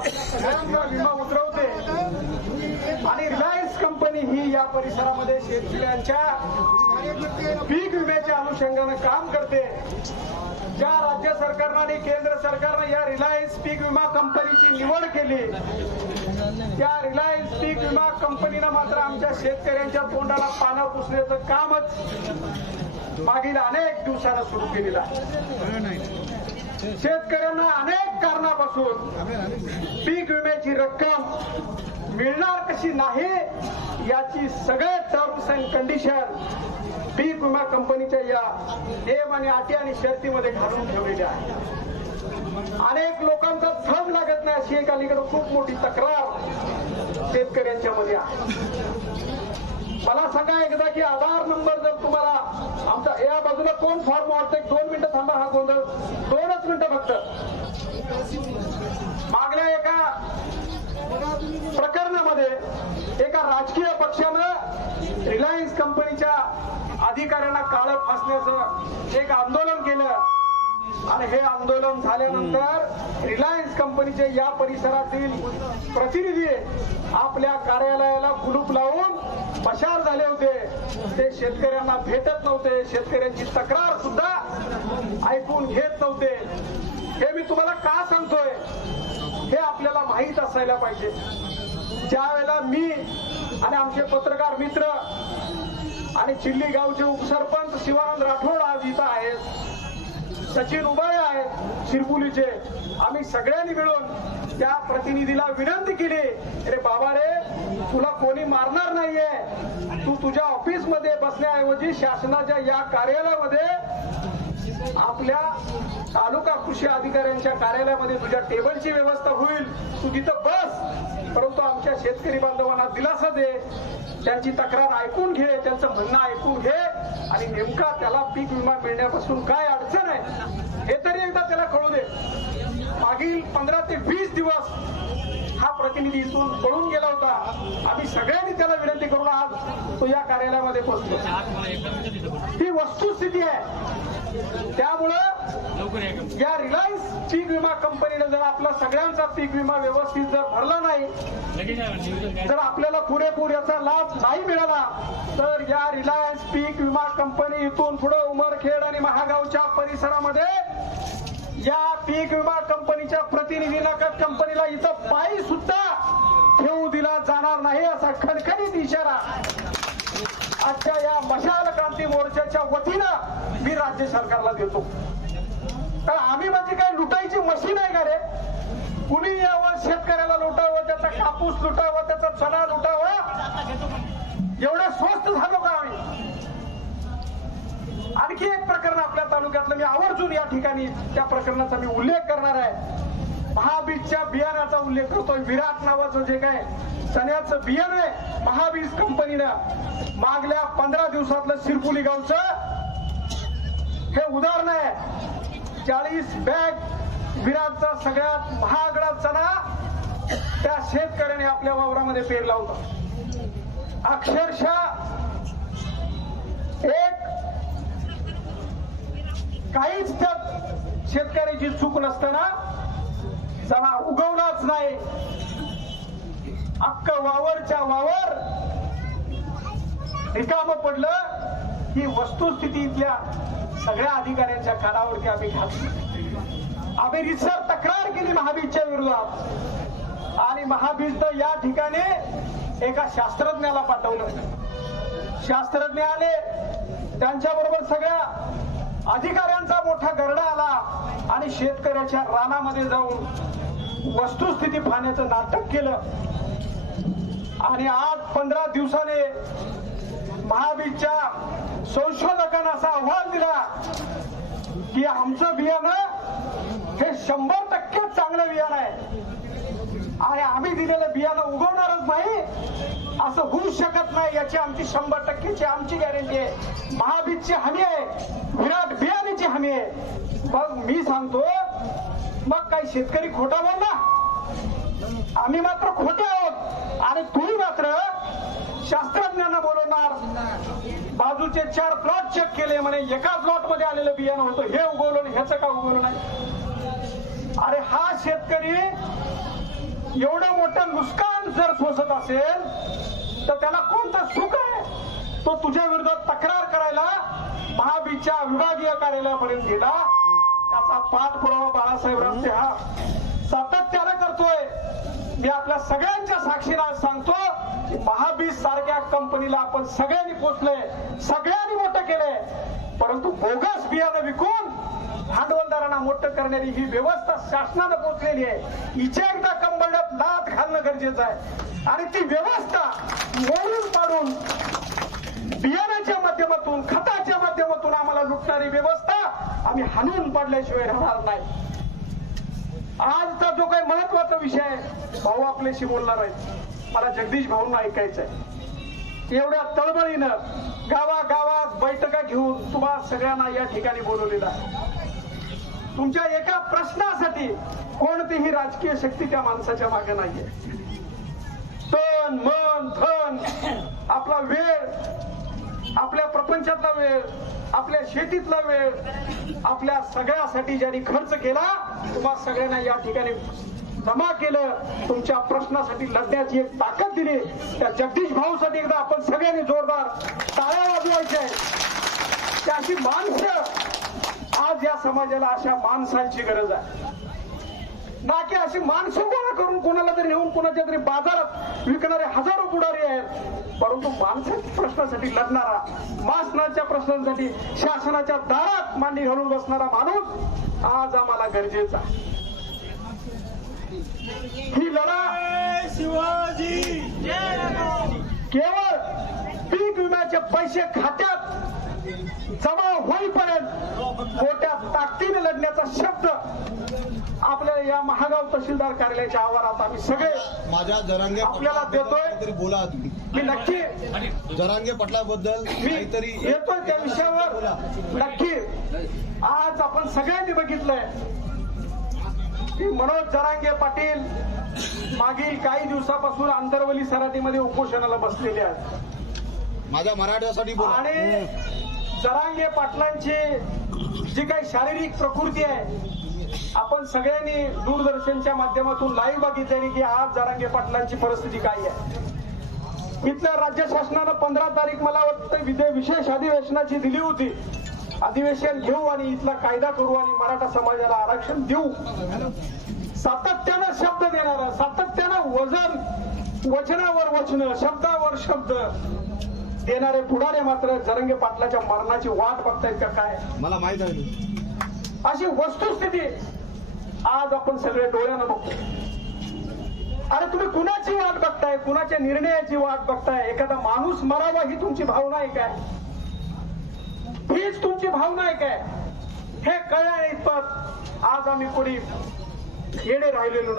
विमा उतरवते. आणि Reliance company ही या परिसरामध्ये शेतकऱ्यांच्या पीक विम्याच्या अनुषंगानं काम करते. ज्या राज्य सरकारनं आणि केंद्र सरकारनं या रिलायन्स पीक विमा कंपनीची निवड केली त्या रिलायन्स पीक विमा कंपनीनं मात्र आमच्या शेतकऱ्यांच्या तोंडाला पानं पुसण्याचं कामच मागील अनेक दिवसानं सुरू केलेलं आहे. शेतकऱ्यांना अनेक कारणापासून पीक विम्याची रक्कम मिळणार कशी नाही याची सगळे टर्म्स अँड कंडिशन पीक विमा कंपनीच्या या नियम आणि अटी आणि शर्तीमध्ये घालून ठेवलेल्या आहे. अनेक लोकांचा थम लागत नाही अशी एक अलीकडे खूप मोठी तक्रार शेतकऱ्यांच्या मध्ये आहे. मला सांगा एकदा की आधार नंबर जर तुम्हाला आमचा या बाजूला कोण फॉर्म वाटतंय दोन मिनिटं थांबा हा गोंधळ. दोनच मिनिटं फक्त. मागल्या एका प्रकरणामध्ये एका राजकीय पक्षानं रिलायन्स कंपनीच्या अधिकाऱ्यांना काळप असल्याचं एक आंदोलन केलं. आणि हे आंदोलन झाल्यानंतर रिलायन्स कंपनीचे या परिसरातील प्रतिनिधी पशार झाले होते. ते शेतकऱ्यांना भेटत नव्हते. शेतकऱ्यांची तक्रार सुद्धा ऐकून घेत नव्हते. हे मी तुम्हाला का सांगतोय? हे आपल्याला माहीत असायला पाहिजे. ज्या वेळेला मी आणि आमचे पत्रकार मित्र आणि चिल्ली गावचे उपसरपंच शिवानंद राठोड आज इथं आहेत सचिन उबाळे आहेत शिरपुलीचे आम्ही सगळ्यांनी मिळून त्या प्रतिनिधीला विनंती केली अरे बाबा रे तुला कोणी मारणार नाहीये. तू तुझ्या ऑफिसमध्ये बसण्याऐवजी शासनाच्या या कार्यालयामध्ये आपल्या तालुका कृषी अधिकाऱ्यांच्या कार्यालयामध्ये तुझ्या टेबलची व्यवस्था होईल. तू तिथं बस. परंतु आमच्या शेतकरी बांधवांना दिलासा दे. त्यांची तक्रार ऐकून घे त्यांचं म्हणणं ऐकून घे आणि नेमका त्याला पीक विमा मिळण्यापासून काय अडचण आहे हे तरी एकदा त्याला कळू दे. मागील पंधरा ते वीस दिवस हा प्रतिनिधी इथून पळून गेला होता. आम्ही सगळ्यांनी त्याला विनंती करून आज तो या कार्यालयामध्ये पोहोचलो. ही वस्तुस्थिती आहे. त्यामुळं या रिलायन्स पीक विमा कंपनीने जर आपला सगळ्यांचा पीक विमा व्यवस्थित जर भरला नाही जर आपल्याला पुरेपूर याचा लाभ नाही मिळाला तर या रिलायन्स पीक विमा कंपनी इथून पुढे उमरखेड आणि महागावच्या परिसरामध्ये या पीक विमा कंपनीच्या प्रतिनिधींना कंपनीला इथं पायी सुद्धा ठेवू दिला जाणार नाही असा खणखणीत इशारा आजच्या या मशाल क्रांती मोर्चाच्या वतीनं मी राज्य सरकारला देतो. कारण आम्ही म्हणजे काय लुटायची मशीन आहे का रे? कुणी यावं शेतकऱ्याला लुटावं त्याचा कापूस लुटावा त्याचा चणा लुटावा? एवढं स्वस्त झालो का आम्ही? आणखी एक प्रकरण आपल्या तालुक्यातलं मी आवर्जून या ठिकाणी त्या प्रकरणाचा मी उल्लेख करणार आहे. महाबीजच्या बियाण्याचा उल्लेख करतोय. विराट नावाचं जे काय चण्याचं बियाणं आहे महाबीज कंपनीनं मागल्या पंधरा दिवसातलं शिरपुली गावचं हे उदाहरण आहे. चाळीस बॅग विराटचा सगळ्यात महागडा चणा त्या शेतकऱ्याने आपल्या वावरामध्ये पेरला होता अक्षरशः एक काहीच त्यात शेतकऱ्याची चूक नसताना चणा उगवलाच नाही. अक्क वावरच्या वावर रिकाम पडलं. ही वस्तुस्थिती इथल्या सगळ्या अधिकाऱ्यांच्या कानावरती आम्ही घातली. आम्ही रिसर तक्रार केली महाबीजच्या विरोधात. आणि महाबीजनं या ठिकाणी एका शास्त्रज्ञाला पाठवलं. शास्त्रज्ञ आले त्यांच्या बरोबर सगळ्या अधिकाऱ्यांचा मोठा गरडा आला आणि शेतकऱ्याच्या रानामध्ये जाऊन वस्तुस्थिती पाहण्याचं नाटक केलं. आणि आज पंधरा दिवसाने महाबीजच्या संशोधकांना असा अहवाल दिला की आमचं बियाणं हे शंभर टक्के चांगलं बियाणं आहे. आणि आम्ही दिलेलं बियाणं उगवणारच नाही असं होऊ शकत नाही याची आमची शंभर टक्केची आमची गॅरंटी आहे. महाबीजची हमी आहे विराट बियाण्याची हमी आहे. मग मी सांगतो मग काही शेतकरी खोटा बोलला आम्ही मात्र खोटे बोलवणार चार प्लॉट चेक केले म्हणे. एका प्लॉटमध्ये आलेलं बियाणं होतं. हे उगवलं आणि ह्याचं का उगवलं नाही? अरे हा शेतकरी एवढं मोठं नुकसान जर सोसत असेल तर त्याला कोणतं सुख आहे? तो तुझ्या विरोधात तक्रार करायला महाबीच्या विभागीय कार्यालयापर्यंत गेला. त्याचा पाठपुरावा बाळासाहेब रामते हा सातत्यानं करतोय. मी आपल्या सगळ्यांच्या साक्षीला सांगतो की महाबीज सारख्या कंपनीला आपण सगळ्यांनी पोचले सगळ्यांनी मोठं केलंय परंतु बोगस बियाणं विकून भांडवलदारांना मोठं करणारी ही व्यवस्था शासनानं पोचलेली आहे. हिच्या एकदा कंबरड्यात लात घालणं गरजेचं आहे. आणि ती व्यवस्था मोडून पाडून बियाण्याच्या माध्यमातून खताच्या माध्यमातून आम्हाला लुटणारी व्यवस्था आम्ही हाणून पाडल्याशिवाय राहणार नाही. आजचा जो काही महत्त्वाचा विषय आहे भाऊ आपल्याशी बोलणार आहेत. मला जगदीश भाऊंना ऐकायचं आहे एवढ्या तळमळीनं गावागावात बैठका घेऊन तुम्हा सगळ्यांना या ठिकाणी बोलवलेलं आहे. तुमच्या एका प्रश्नासाठी कोणतीही राजकीय शक्ती त्या माणसाच्या मागे नाहीये. तन मन धन आपला वेळ आपल्या प्रपंचातला वेळ आपल्या शेतीतला वेळ आपल्या सगळ्यासाठी ज्यांनी खर्च केला तुम्हा सगळ्यांना या ठिकाणी जमा केलं. तुमच्या प्रश्नासाठी लढण्याची एक ताकद दिली. त्या जगदीश भाऊसाठी एकदा आपण सगळ्यांनी जोरदार टाळ्या वाजवायच्या त्याची माणसं आज या समाजाला अशा माणसांची गरज आहे. ना की अशी माणसं गोळा करून कोणाला तरी नेऊन कोणाच्या तरी बाजारात विकणारे हजारो पुढारी आहेत परंतु माणसाच्या प्रश्नासाठी लढणारा मासनाच्या प्रश्नांसाठी शासनाच्या दारात मांडी घालून बसणारा माणूस आज आम्हाला गरजेचा. ही लढा शिवाजी केवळ पीक विम्याचे पैसे खात्यात जमा होईपर्यंत मोठ्या ताकदीने लढण्याचा शब्द या महागाव तहसीलदार कार्यालयाच्या आवारात आम्ही सगळे माझ्या जरांगे आपल्याला देतोय. काहीतरी बोला तुम्ही. मी नक्की जरांगे पटलाबद्दल मी काहीतरी येतोय त्या विषयावर. नक्की. आज आपण सगळ्यांनी बघितलंय की मनोज जरांगे पाटील मागील काही दिवसापासून आंतरवली सराटीमध्ये उपोषणाला बसलेले आहेत. माझ्या मराठ्यासाठी आणि जरांगे पाटलांची जी काही शारीरिक प्रकृती आहे आपण सगळ्यांनी दूरदर्शनच्या माध्यमातून लाईव्ह बघितलेली की आज जरांगे पाटलांची परिस्थिती काय आहे. इथल्या राज्य शासनानं पंधरा तारीख मला वाटतं विधे विशेष अधिवेशनाची दिली होती. अधिवेशन घेऊ आणि इथला कायदा करू आणि मराठा समाजाला आरक्षण देऊ. सातत्यानं शब्द देणार सातत्यानं वजन वचनावर वचन शब्दावर शब्द देणारे पुढारे मात्र जरंगे पाटलाच्या मरणाची वाट बघतायत का काय? मला माहीत आहे. अशी वस्तुस्थिती आज आपण सगळे डोळ्यानं बघतो. अरे तुम्ही कुणाची वाट बघताय? कुणाच्या निर्णयाची वाट बघताय? एखादा माणूस मरावा ही तुमची भावना आहे काय? हीच तुमची भावना आहे काय? हे कळण्या इतपत आज आम्ही कोणी येणे राहिलेलो नाही.